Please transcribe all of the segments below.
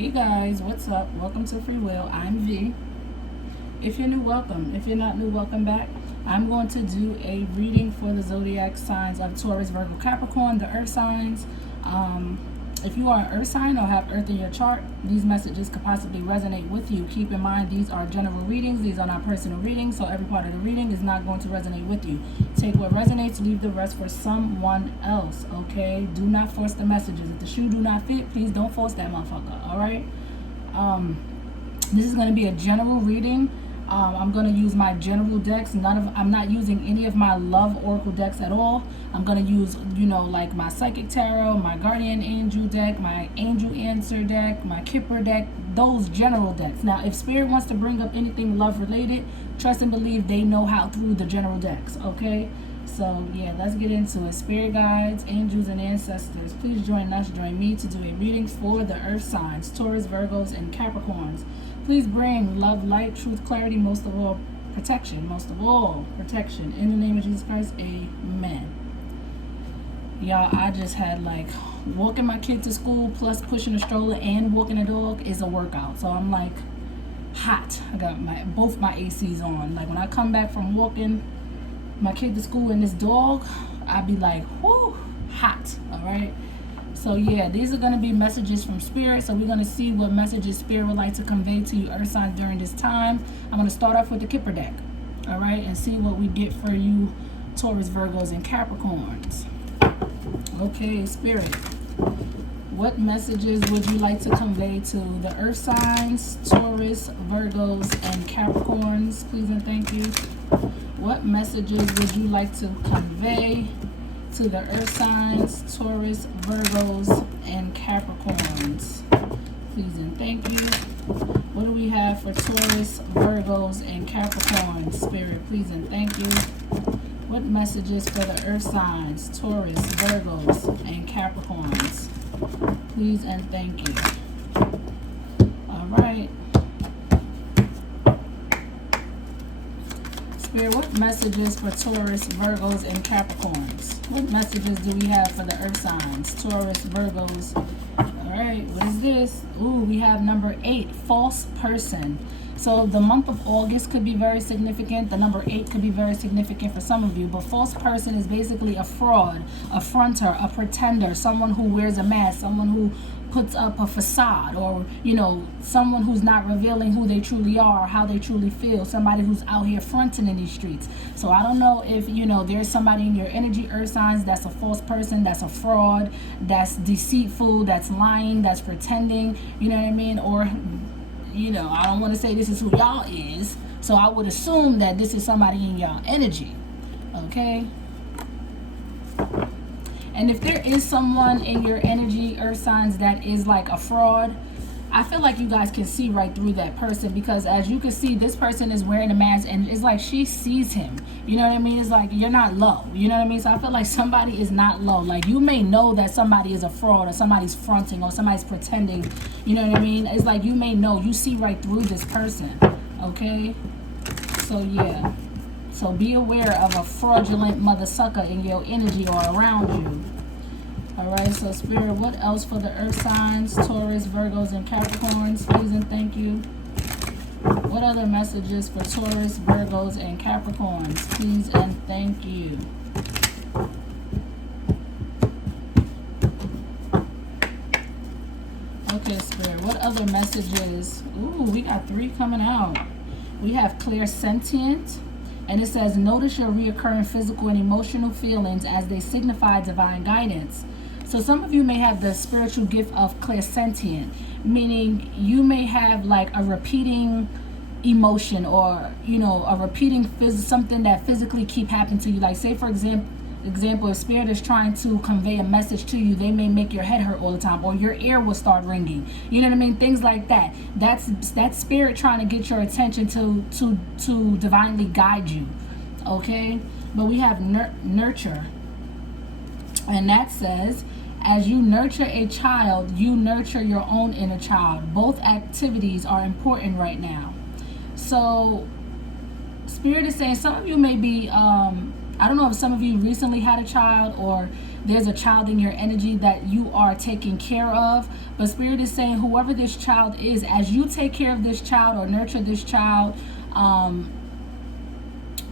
Hey guys, what's up? Welcome to Free Will. I'm V. If you're new, welcome. If you're not new, welcome back. I'm going to do a reading for the zodiac signs of Taurus, Virgo, Capricorn, the earth signs. If you are an earth sign or have earth in your chart, these messages could possibly resonate with you. Keep in mind, these are general readings. These are not personal readings, so every part of the reading is not going to resonate with you. Take what resonates, leave the rest for someone else, okay? Do not force the messages. If the shoe do not fit, please don't force that motherfucker, all right? This is going to be a general reading. I'm going to use my general decks. I'm not using any of my love oracle decks at all. I'm going to use, like my psychic tarot, my guardian angel deck, my angel answer deck, my Kipper deck, those general decks. Now, if spirit wants to bring up anything love related, trust and believe they know how through the general decks, okay? So, yeah, let's get into it. Spirit guides, angels, and ancestors, please join me to do a reading for the earth signs, Taurus, Virgos, and Capricorns. Please bring love, light, truth, clarity, most of all, protection. Most of all, protection. In the name of Jesus Christ, amen. Y'all, I just had walking my kid to school plus pushing a stroller and walking a dog is a workout. So I'm hot. I got both my ACs on. When I come back from walking my kid to school and this dog, I'd be whoo, hot, all right? So yeah, these are going to be messages from spirit. So we're going to see what messages spirit would like to convey to you earth signs during this time. I'm going to start off with the Kipper deck, all right, and see what we get for you Taurus, Virgos, and Capricorns. Okay, spirit, what messages would you like to convey to the earth signs, Taurus, Virgos, and Capricorns? Please and thank you. What messages would you like to convey to the earth signs, Taurus, Virgos, and Capricorns? Please and thank you. What do we have for Taurus, Virgos, and Capricorns? Spirit, please and thank you. What messages for the earth signs, Taurus, Virgos, and Capricorns? Please and thank you. All right. Spirit, what messages for Taurus, Virgos, and Capricorns? What messages do we have for the earth signs, Taurus, Virgos? All right, what is this? Ooh, we have number 8, false person. So the month of August could be very significant. The number 8 could be very significant for some of you. But false person is basically a fraud, a fronter, a pretender, someone who wears a mask, someone who puts up a facade, or someone who's not revealing who they truly are, how they truly feel, somebody who's out here fronting in these streets. So I don't know if there's somebody in your energy earth signs that's a false person, that's a fraud, that's deceitful, that's lying, that's pretending, you know what I mean? Or I don't want to say this is who y'all is, so I would assume that this is somebody in y'all energy, okay? And if there is someone in your energy earth signs that is a fraud, I feel like you guys can see right through that person, because as you can see, this person is wearing a mask and it's she sees him. You know what I mean? It's you're not low. You know what I mean? So I feel like somebody is not low. You may know that somebody is a fraud, or somebody's fronting, or somebody's pretending. You know what I mean? It's you may know. You see right through this person. Okay? So yeah. So be aware of a fraudulent mother sucker in your energy or around you. Alright, so Spirit, what else for the earth signs, Taurus, Virgos, and Capricorns? Please and thank you. What other messages for Taurus, Virgos, and Capricorns? Please and thank you. Okay, Spirit, what other messages? Ooh, we got 3 coming out. We have Clairaudient. And it says, notice your reoccurring physical and emotional feelings as they signify divine guidance. So some of you may have the spiritual gift of Clairaudient, meaning you may have a repeating emotion, or, a repeating something that physically keep happening to you. Say, for example, if spirit is trying to convey a message to you, they may make your head hurt all the time, or your ear will start ringing. You know what I mean? Things like that. That's spirit trying to get your attention to divinely guide you. Okay? But we have nurture. And that says, as you nurture a child, you nurture your own inner child. Both activities are important right now. So spirit is saying some of you may be I don't know if some of you recently had a child, or there's a child in your energy that you are taking care of. But Spirit is saying whoever this child is, as you take care of this child or nurture this child,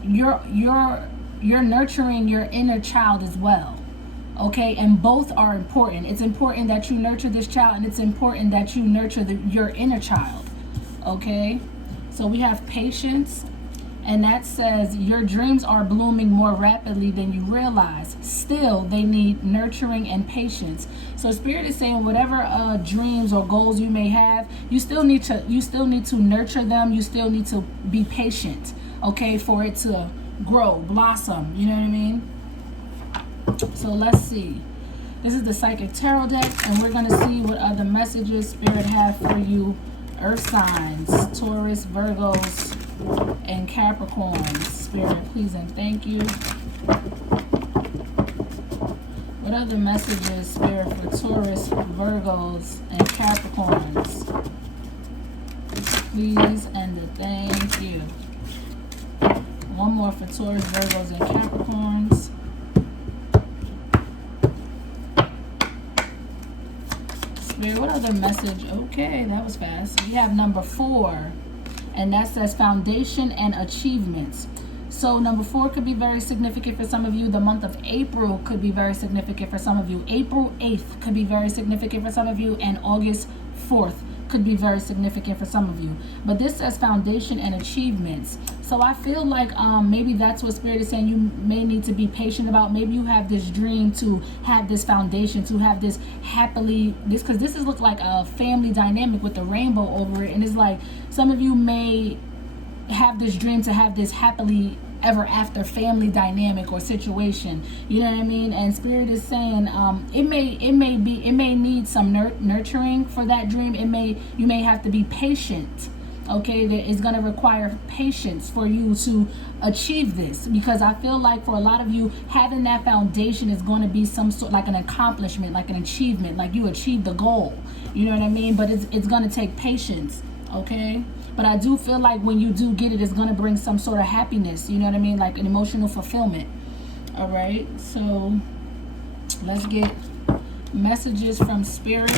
you're nurturing your inner child as well. Okay, and both are important. It's important that you nurture this child, and it's important that you nurture your inner child. Okay, so we have patience, and that says your dreams are blooming more rapidly than you realize. Still, they need nurturing and patience. So Spirit is saying whatever dreams or goals you may have, you still need to nurture them. You still need to be patient, okay, for it to grow, blossom. You know what I mean? So let's see. This is the Psychic Tarot deck, and we're going to see what other messages Spirit have for you. Earth signs, Taurus, Virgos, and Capricorns. Spirit, please and thank you. What other messages, Spirit, for Taurus, Virgos, and Capricorns? Please and thank you. One more for Taurus, Virgos, and Capricorns. Spirit, what other message? Okay, that was fast. We have number 4, and that says foundation and achievements. So number 4 could be very significant for some of you. The month of April could be very significant for some of you. April 8th could be very significant for some of you, and August 4th could be very significant for some of you. But this says foundation and achievements. So I feel like maybe that's what Spirit is saying you may need to be patient about. Maybe you have this dream to have this foundation, to have this happily, because this is look like a family dynamic with the rainbow over it. And it's like some of you may have this dream to have this happily ever after family dynamic or situation, you know what I mean? And Spirit is saying it may need some nurturing for that dream. You may have to be patient. Okay, it's going to require patience for you to achieve this, because I feel like for a lot of you, having that foundation is going to be some sort like an accomplishment, like an achievement, like you achieved the goal, you know what I mean? But it's going to take patience. Okay, but I do feel like when you do get it, it's going to bring some sort of happiness, you know what I mean, like an emotional fulfillment. All right, so let's get messages from Spirit.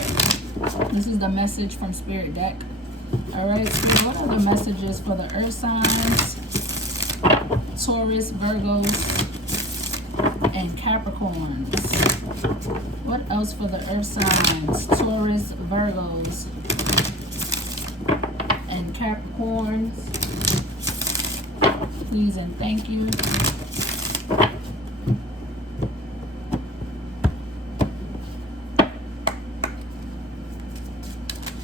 This is the message from Spirit deck. All right, Spirit, what are the messages for the earth signs, Taurus, Virgos, and Capricorns? What else for the earth signs, Taurus, Virgos, and Capricorns? Please and thank you.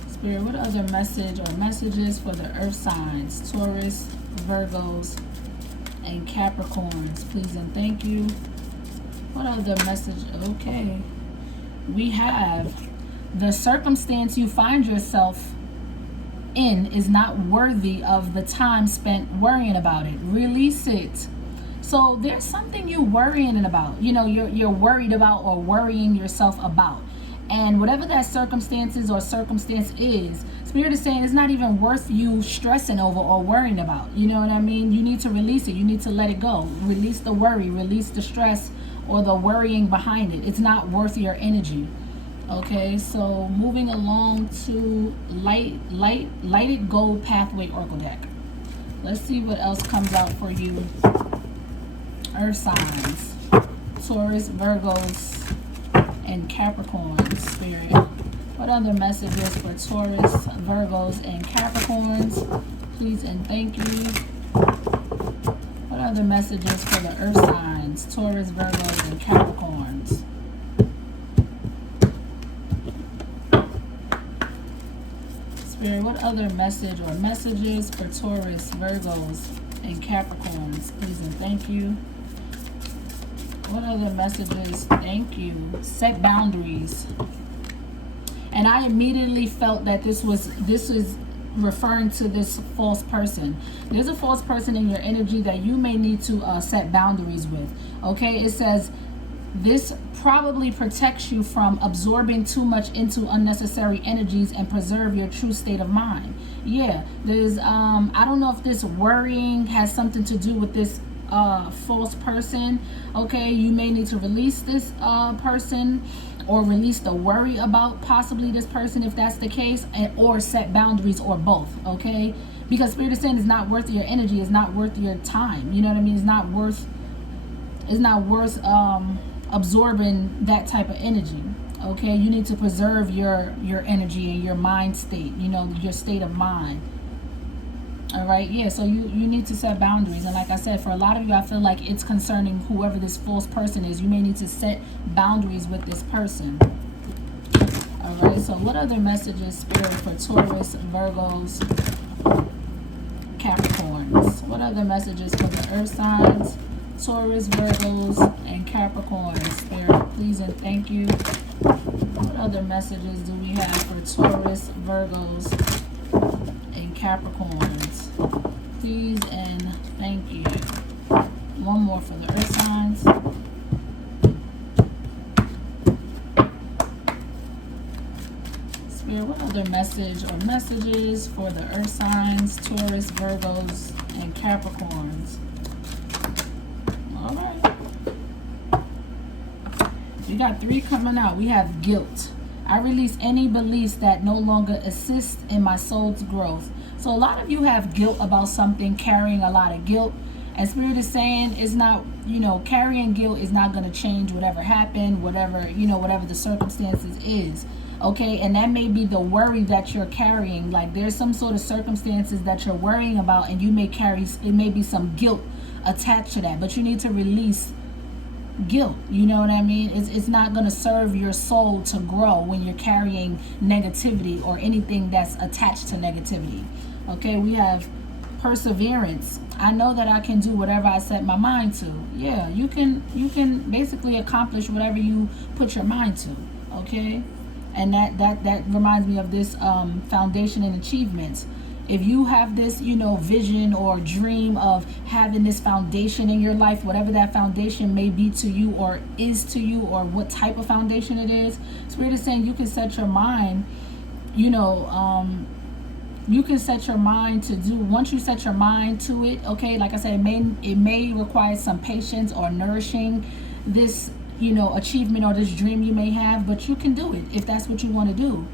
Spirit, what other message or messages for the earth signs, Taurus, Virgos, and Capricorns? Please and thank you. What other message? Okay, we have the circumstance you find yourself in is not worthy of the time spent worrying about it. Release it. So there's something you're worrying about, you know, you're worried about or worrying yourself about. And whatever that circumstance is, Spirit is saying it's not even worth you stressing over or worrying about. You know what I mean? You need to release it. You need to let it go. Release the worry, release the stress or the worrying behind it. It's not worth your energy. Okay, so moving along to Lighted Gold Pathway Oracle deck. Let's see what else comes out for you. Earth signs, Taurus, Virgos, and Capricorns. Spirit, what other messages for Taurus, Virgos, and Capricorns? Please and thank you. What other messages for the earth signs, Taurus, Virgos, and Capricorns? Spirit, what other message or messages for Taurus, Virgos, and Capricorns? Please and thank you. What other messages? Thank you. Set boundaries. And I immediately felt that this is referring to this false person. There's a false person in your energy that you may need to set boundaries with. Okay, it says this probably protects you from absorbing too much into unnecessary energies and preserve your true state of mind. Yeah, there's I don't know if this worrying has something to do with this false person. Okay, you may need to release this person, or release the worry about possibly this person if that's the case, or set boundaries, or both. Okay, because Spirit is saying it's not worth your energy, it's not worth your time. You know what I mean? It's not worth absorbing that type of energy. Okay, you need to preserve your energy and your mind state, you know, your state of mind. All right, yeah, so you need to set boundaries. And like I said, for a lot of you, I feel like it's concerning whoever this false person is. You may need to set boundaries with this person. All right, so what other messages, Spirit, for Taurus, Virgos, Capricorns? What other messages for the earth signs, Taurus, Virgos, and Capricorns? Spirit, please and thank you. What other messages do we have for Taurus, Virgos, and Capricorns? Please and thank you. One more for the earth signs. Spirit, what other message or messages for the earth signs, Taurus, Virgos, and Capricorns? All right. We got 3 coming out. We have guilt. I release any beliefs that no longer assist in my soul's growth. So a lot of you have guilt about something, carrying a lot of guilt. And Spirit is saying it's not, you know, carrying guilt is not going to change whatever happened, whatever, you know, whatever the circumstances is. Okay, and that may be the worry that you're carrying. Like there's some sort of circumstances that you're worrying about, and you may carry, it may be some guilt attached to that. But you need to release guilt, you know what I mean? It's not going to serve your soul to grow when you're carrying negativity or anything that's attached to negativity. Okay, we have perseverance. I know that I can do whatever I set my mind to. Yeah, you can basically accomplish whatever you put your mind to. Okay, and that reminds me of this foundation and achievements. If you have this, you know, vision or dream of having this foundation in your life, whatever that foundation may be to you or is to you, or what type of foundation it is, Spirit is saying you can set your mind, you know, you can set your mind to do, once you set your mind to it, okay, like I said, it may require some patience or nourishing this, you know, achievement or this dream you may have, but you can do it if that's what you want to do.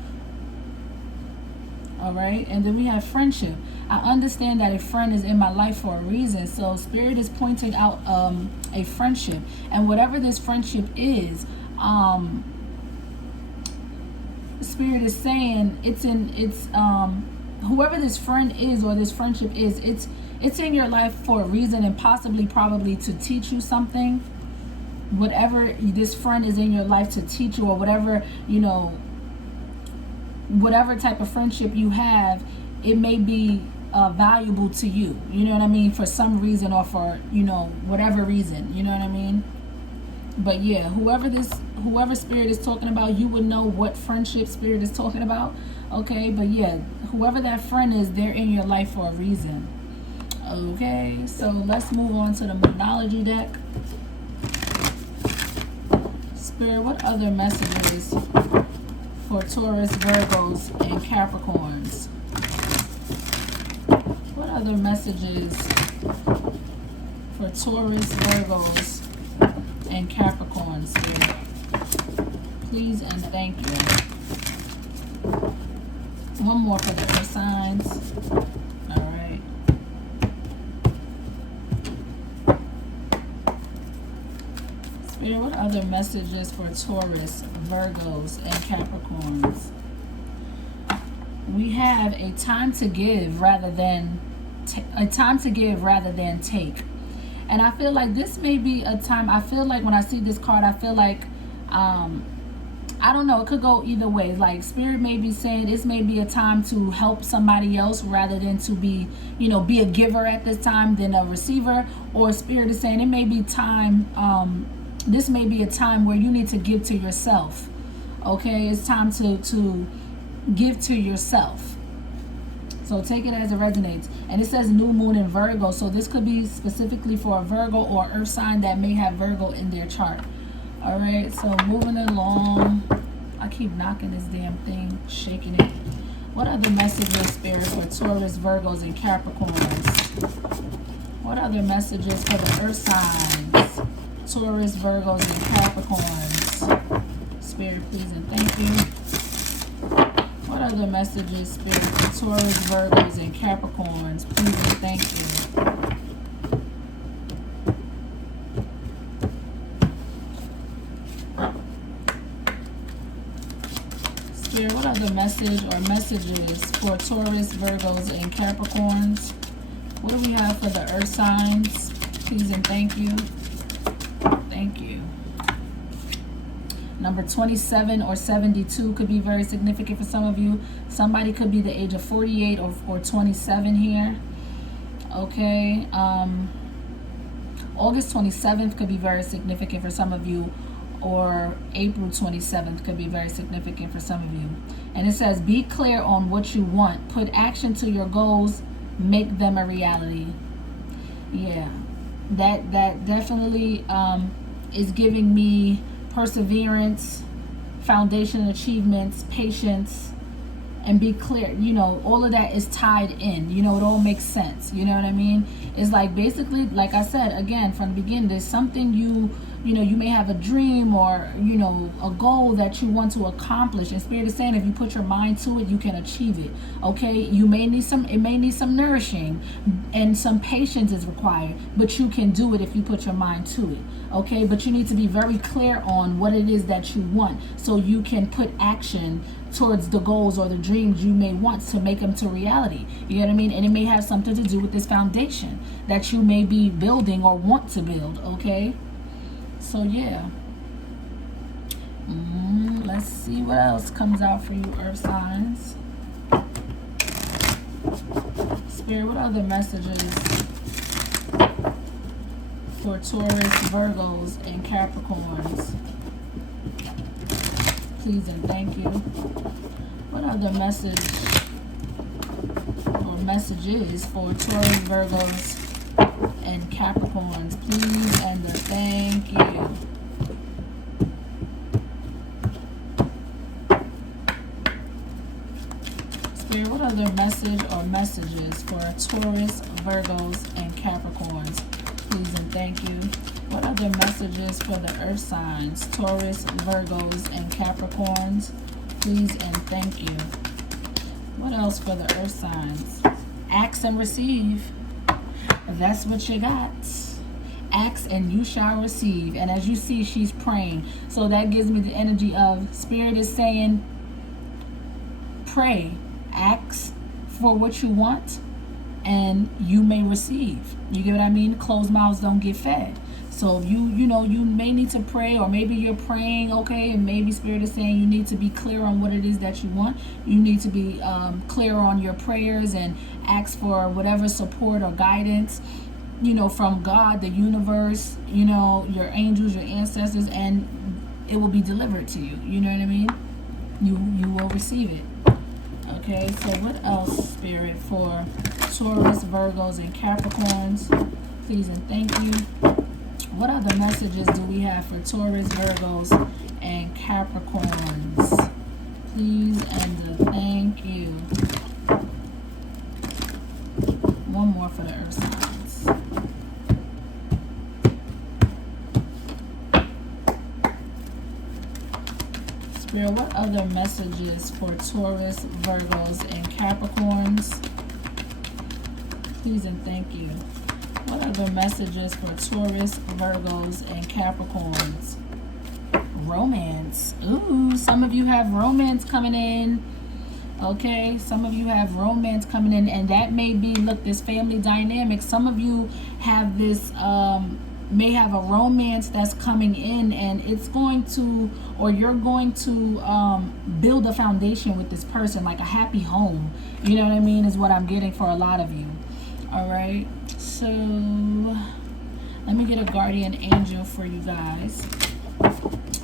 All right, and then we have friendship. I understand that a friend is in my life for a reason. So Spirit is pointing out a friendship, and whatever this friendship is, Spirit is saying it's whoever this friend is or this friendship is, it's in your life for a reason, and probably to teach you something. Whatever this friend is in your life to teach you, or whatever, you know, whatever type of friendship you have, it may be valuable to you, you know what I mean, for some reason, or for, you know, whatever reason, you know what I mean. But yeah, whoever Spirit is talking about, you would know what friendship Spirit is talking about. Okay, but yeah, whoever that friend is, they're in your life for a reason. Okay, so let's move on to the Moonology deck. Spirit, what other messages for Taurus, Virgos, and Capricorns? What other messages for Taurus, Virgos, and Capricorns, Spirit? Please and thank you. One more for the earth signs. All right. Spirit, what other messages for Taurus, Virgos, and Capricorns? We have a time to give rather than take. And I feel like this may be a time, I feel like when I see this card, I feel like I don't know, it could go either way. Like Spirit may be saying this may be a time to help somebody else rather than to be, you know, be a giver at this time than a receiver. Or Spirit is saying it may be time, this may be a time where you need to give to yourself. Okay, it's time to give to yourself. So take it as it resonates. And it says new moon in Virgo, so this could be specifically for a Virgo or earth sign that may have Virgo in their chart. All right, so moving along. I keep knocking this damn thing, shaking it. What other messages, Spirit, for Taurus, Virgos, and Capricorns? What other messages for the earth signs? Taurus, Virgos, and Capricorns. Spirit, please and thank you. What other messages, Spirit, for Taurus, Virgos, and Capricorns? Please and thank you. Spirit, what other message or messages for Taurus, Virgos, and Capricorns? What do we have for the earth signs? Please and thank you. Thank you. Number 27 or 72 could be very significant for some of you. Somebody could be the age of 48 or 27 here. Okay. August 27th could be very significant for some of you. Or April 27th could be very significant for some of you. And it says, be clear on what you want. Put action to your goals. Make them a reality. Yeah. That definitely is giving me perseverance, foundation achievements, patience, and be clear. You know, all of that is tied in. You know, it all makes sense. You know what I mean? It's like basically, like I said, again, from the beginning, there's something you know, you may have a dream or, you know, a goal that you want to accomplish. And Spirit is saying if you put your mind to it, you can achieve it. Okay? You may need some, it may need some nourishing and some patience is required, but you can do it if you put your mind to it. Okay? But you need to be very clear on what it is that you want so you can put action towards the goals or the dreams you may want to make them to reality. You know what I mean? And it may have something to do with this foundation that you may be building or want to build. Okay? So yeah, let's see what else comes out for you, earth signs. Spirit, what other messages for Taurus, Virgos, and Capricorns? Please and thank you. What other message or messages for Taurus, Virgos, and Capricorns? Please and thank you. Spirit, what other message or messages for Taurus, Virgos, and Capricorns? Please and thank you. What other messages for the earth signs? Taurus, Virgos, and Capricorns? Please and thank you. What else for the earth signs? Ask and receive. That's what you got. Ask and you shall receive. And as you see, she's praying. So that gives me the energy of Spirit is saying, pray, ask for what you want, and you may receive. You get what I mean? Closed mouths don't get fed. So you know, you may need to pray, or maybe you're praying, okay, and maybe Spirit is saying you need to be clear on what it is that you want. You need to be clear on your prayers and ask for whatever support or guidance, you know, from God, the universe, you know, your angels, your ancestors, and it will be delivered to you. You know what I mean? You will receive it. Okay, so what else, Spirit, for Taurus, Virgos, and Capricorns? Please and thank you. What other messages do we have for Taurus, Virgos, and Capricorns? Please and thank you. One more for the earth signs. Spirit, what other messages for Taurus, Virgos, and Capricorns? Please and thank you. What other messages for Taurus, Virgos, and Capricorns? Romance. Ooh, some of you have romance coming in. Okay, some of you have romance coming in, and that may be, look, this family dynamic. Some of you have this, may have a romance that's coming in, and it's going to, or you're going to build a foundation with this person, like a happy home. You know what I mean, is what I'm getting for a lot of you. All right, so let me get a guardian angel for you guys.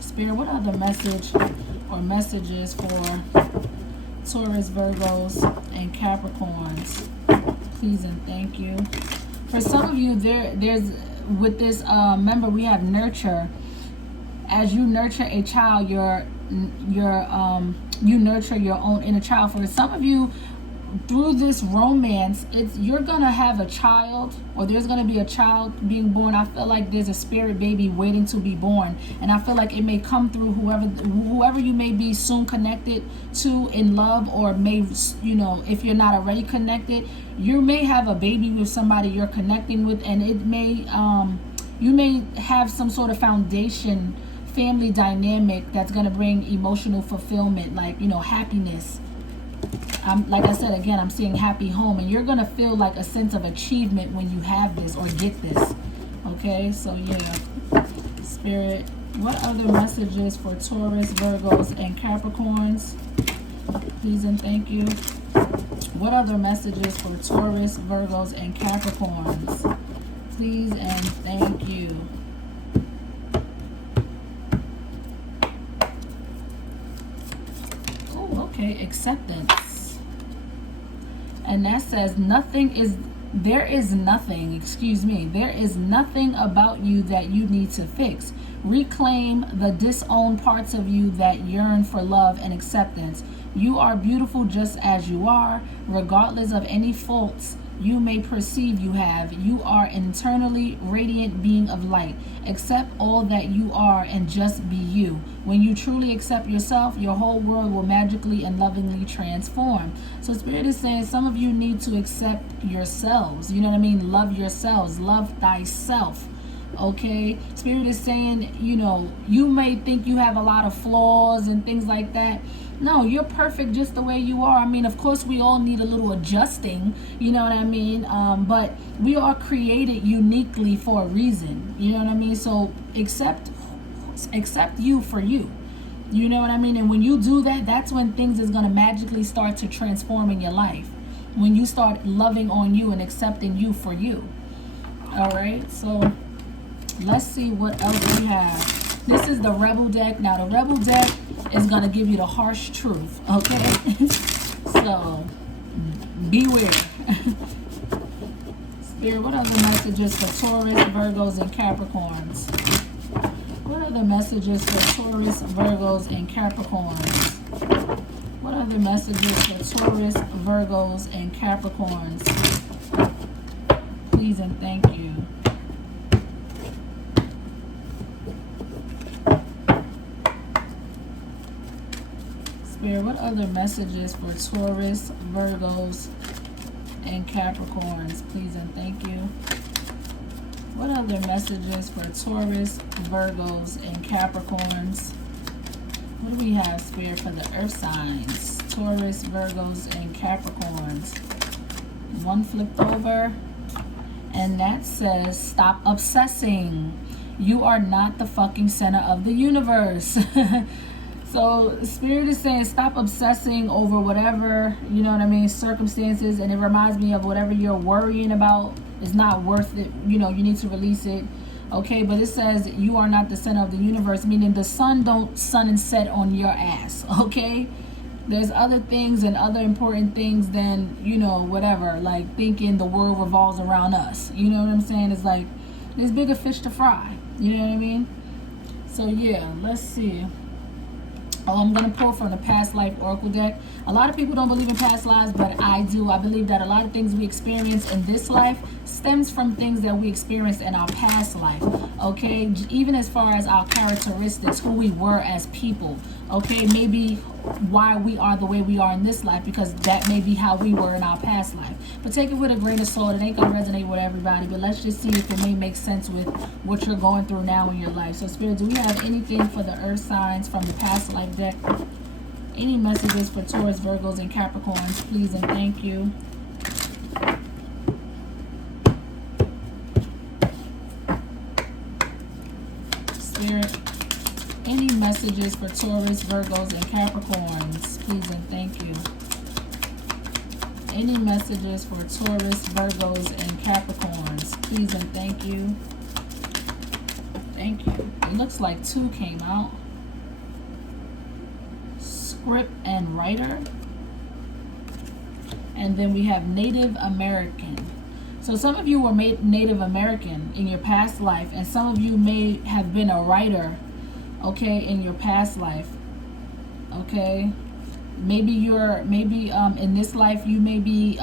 Spirit, what other message or messages for Taurus, Virgos, and Capricorns? Please and thank you. For some of you, there's with this, remember we have nurture. As you nurture a child, you nurture your own inner child. For some of you, through this romance, you're gonna have a child, or there's gonna be a child being born. I feel like there's a spirit baby waiting to be born, and I feel like it may come through whoever you may be soon connected to in love, or may, you know, if you're not already connected, you may have a baby with somebody you're connecting with, and it may you may have some sort of foundation family dynamic that's going to bring emotional fulfillment, like, you know, happiness. Like I said, again, I'm seeing happy home, and you're going to feel like a sense of achievement when you have this or get this. Okay, so yeah, Spirit, what other messages for Taurus, Virgos, and Capricorns? Please and thank you. What other messages for Taurus, Virgos, and Capricorns? Please and thank you. Oh, okay, acceptance. And that says there is nothing about you that you need to fix. Reclaim the disowned parts of you that yearn for love and acceptance. You are beautiful just as you are, regardless of any faults you may perceive you have. You are an internally radiant being of light. Accept all that you are and just be you. When you truly accept yourself, your whole world will magically and lovingly transform. So Spirit is saying some of you need to accept yourselves. You know what I mean? Love yourselves. Love thyself. Okay, Spirit is saying, you know, you may think you have a lot of flaws and things like that. No, you're perfect just the way you are. I mean, of course, we all need a little adjusting, you know what I mean? But we are created uniquely for a reason, you know what I mean? So accept you for you, you know what I mean? And when you do that, that's when things is going to magically start to transform in your life. When you start loving on you and accepting you for you. All right, so let's see what else we have. This is the Rebel deck. Now, the Rebel deck is going to give you the harsh truth, okay? So, beware. Spirit, what other messages for Taurus, Virgos, and Capricorns? What other messages for Taurus, Virgos, and Capricorns? What other messages for Taurus, Virgos, and Capricorns? Please and thank you. Spirit, what other messages for Taurus, Virgos, and Capricorns? Please and thank you. What other messages for Taurus, Virgos, and Capricorns? What do we have, Spirit, for the earth signs? Taurus, Virgos, and Capricorns. One flipped over, and that says, stop obsessing. You are not the fucking center of the universe. So Spirit is saying stop obsessing over whatever, you know what I mean, circumstances. And it reminds me of whatever you're worrying about is not worth it. You know, you need to release it. Okay, but it says you are not the center of the universe, meaning the sun don't sun and set on your ass. Okay, there's other things and other important things than, you know, whatever, like thinking the world revolves around us. You know what I'm saying? It's like there's bigger fish to fry. You know what I mean? So yeah, let's see. Oh, I'm going to pull from the Past Life Oracle deck. A lot of people don't believe in past lives, but I do. I believe that a lot of things we experience in this life stems from things that we experienced in our past life. Okay, even as far as our characteristics, who we were as people. Okay, maybe why we are the way we are in this life, because that may be how we were in our past life. But take it with a grain of salt. It ain't going to resonate with everybody, but let's just see if it may make sense with what you're going through now in your life. So Spirit, do we have anything for the earth signs from the Past Life deck? Any messages for Taurus, Virgos, and Capricorns? Please and thank you. Spirit, any messages for Taurus, Virgos, and Capricorns? Please and thank you. Any messages for Taurus, Virgos, and Capricorns? Please and thank you. Thank you. It looks like 2 came out. Script and writer. And then we have Native American. So some of you were Native American in your past life, and some of you may have been a writer, okay, in your past life. Okay, maybe in this life you maybe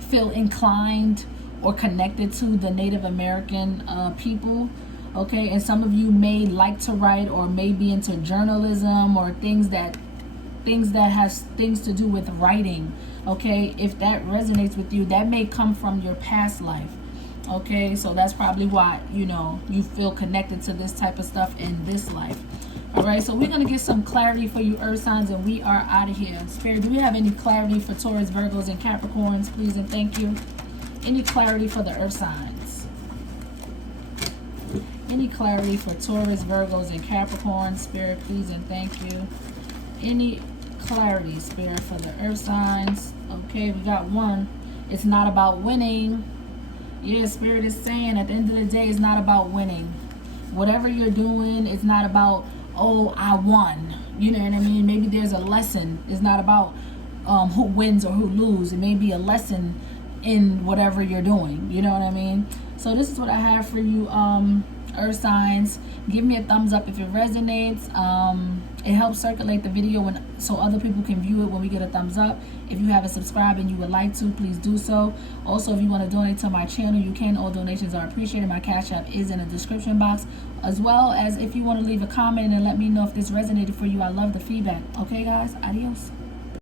feel inclined or connected to the Native American people. Okay, and some of you may like to write, or may be into journalism, or things that has things to do with writing. Okay, if that resonates with you, that may come from your past life. Okay, so that's probably why, you know, you feel connected to this type of stuff in this life. All right, so we're going to get some clarity for you earth signs, and we are out of here. Spirit, do we have any clarity for Taurus, Virgos, and Capricorns, please and thank you? Any clarity for the earth signs? Any clarity for Taurus, Virgos, and Capricorns, Spirit, please and thank you? Any clarity, Spirit, for the earth signs? Okay, we got one. It's not about winning. Yeah, Spirit is saying at the end of the day, it's not about winning. Whatever you're doing, it's not about, oh, I won. You know what I mean? Maybe there's a lesson. It's not about who wins or who loses. It may be a lesson in whatever you're doing. You know what I mean? So this is what I have for you, earth signs. Give me a thumbs up if it resonates. It helps circulate the video so other people can view it when we get a thumbs up. If you haven't subscribed and you would like to, please do so. Also, if you want to donate to my channel, you can. All donations are appreciated. My Cash App is in the description box, as well as if you want to leave a comment and let me know if this resonated for you. I love the feedback. Okay, guys, adios.